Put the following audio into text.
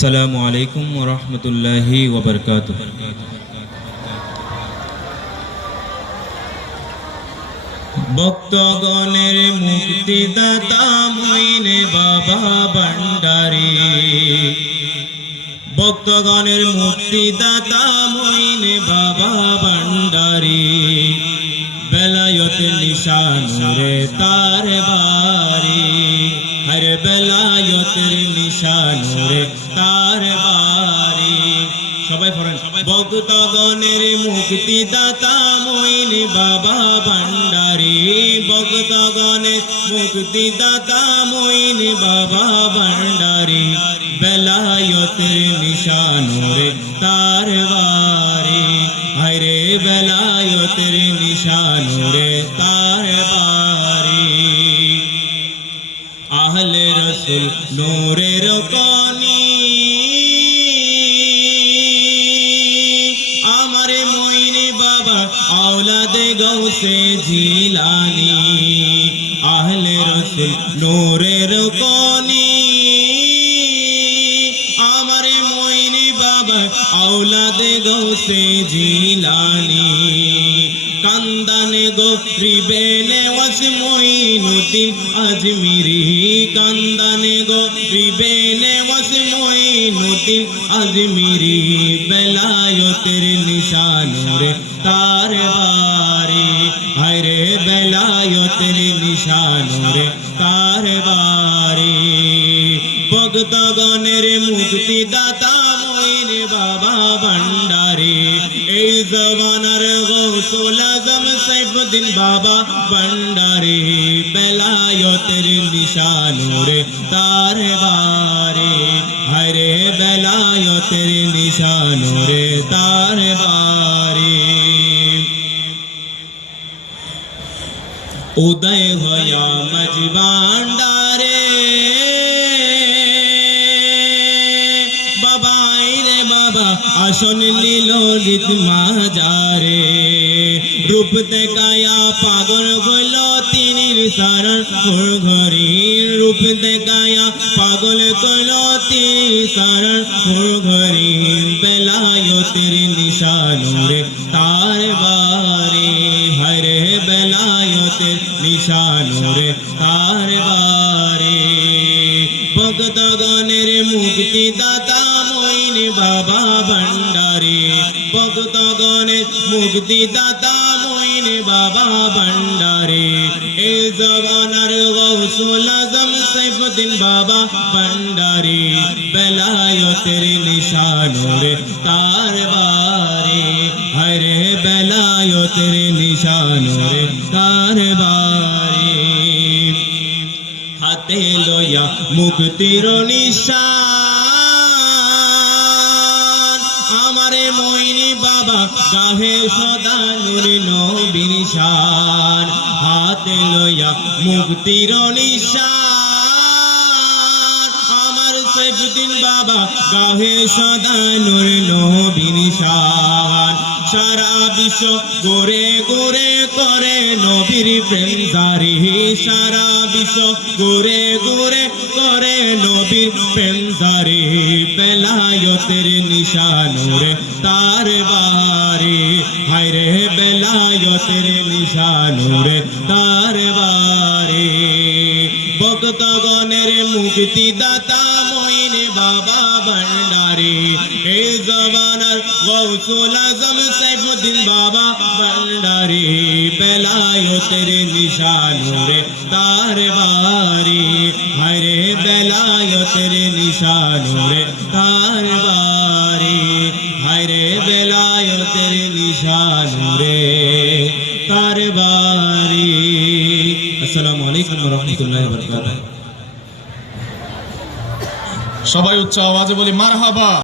আসসালামু আলাইকুম ওরহমতুল্লাহি ওবরকাত ভক্তগণের মুক্তিদাতা মইনে বাবা ভান্ডারী। ভক্তগণের মুক্তিদাতা মইনে বাবা ভান্ডারী। বেলায়ত নিশানুরে তার বাড়ি। হরে বেলায়তের নিশানুরে তার বাড়ি। সবাই পড়েন। ভক্তগণের মুক্তিদাতা মইন বাবা ভান্ডারী। ভক্তগণের মুক্তিদাতা মইন বাবা ভান্ডারী। বেলায়তের নিশানুরে তার বাড়ি। রসুল নূরের কনি আমারে মইনে বাবা আওলাদে গৌসে জিলানি। আহলে রসুল নূরের কনি আমারে মইনে বাবা আওলাদে গৌসে জিলানি। কান্দানে গো, রিবেনে ওয়াস মইনুদ্দিন আজমিরি কান্দানে গো, রিবেনে ওয়াস মইনুদ্দিন আজমিরি বেলায়তের নিশানুরে তার বাড়ি। হরে বেলায়তের নিশানুরে তার বাড়ি। ভক্তগণের মুক্তি দাতা মইন বাবা ভান্ডারে এই জবানার গৌসুল আজম সাইফুদ্দিন বাবা ভান্ডারে বেলায়তের নিশানুরে তার বারে হরে বেলায়তের নিশানুরে তার বারে উদয় হয়া মজবান্ডারে বাবাই আসন লীল মাজারে। রূপ দেখায়া পাগল গল তিনির সারণ। ঘরি রূপ দেখায়া পাগল গল তিনি সারণ। ঘরি বেলায়তের নিশানুরে তার বারে। হরে বেলায়তের নিশানুরে তার বারে। ভক্তগণের মুক্তি দাতা মইন বাবা। ভক্তগণের মুক্তি দাতা মইন বাবা ভান্ডারে। এ জবানার গৌসুল আজম সাইফুদ্দিন বাবা ভান্ডারে। বেলায়তের নিশানুরে তার বারে। হরে বেলায়তের নিশানুরে তার বারে। হাতে লয়া মুক্তির নিশান আমারে মইনি বাবা, গাহে সদা নুরি নবীর শান। হাতে লয়া মুক্তির নিশান। আমার সাইফুদ্দিন বাবা, গাহে সদা নুরি নবীর শান। সারা বিশ্ব গোরে গোরে করে নবীর প্রেম জারি। সারা বিশ্ব গোরে গোরে করে নবীর প্রেম জারি। বেলায়তের নিশানুরে তার বাহারে হায় রে বেলায়তের নিশানুরে। মুক্তি দাতা মইনে বাবা ভান্ডারে। এই জবানার গৌসুল আজম সাইফুদ্দিন বাবা ভান্ডারে। বেলায়তের নিশানুরে তার বারে হরে বেলায়তের নিশানুরে তার বারে হরে বেলায়তের নিশানুরে তার বারে আসসালামু আলাইকুম রহমতুল্লাহ বরকাত সবাই উচ্চ আওয়াজে বলি মারহাবা।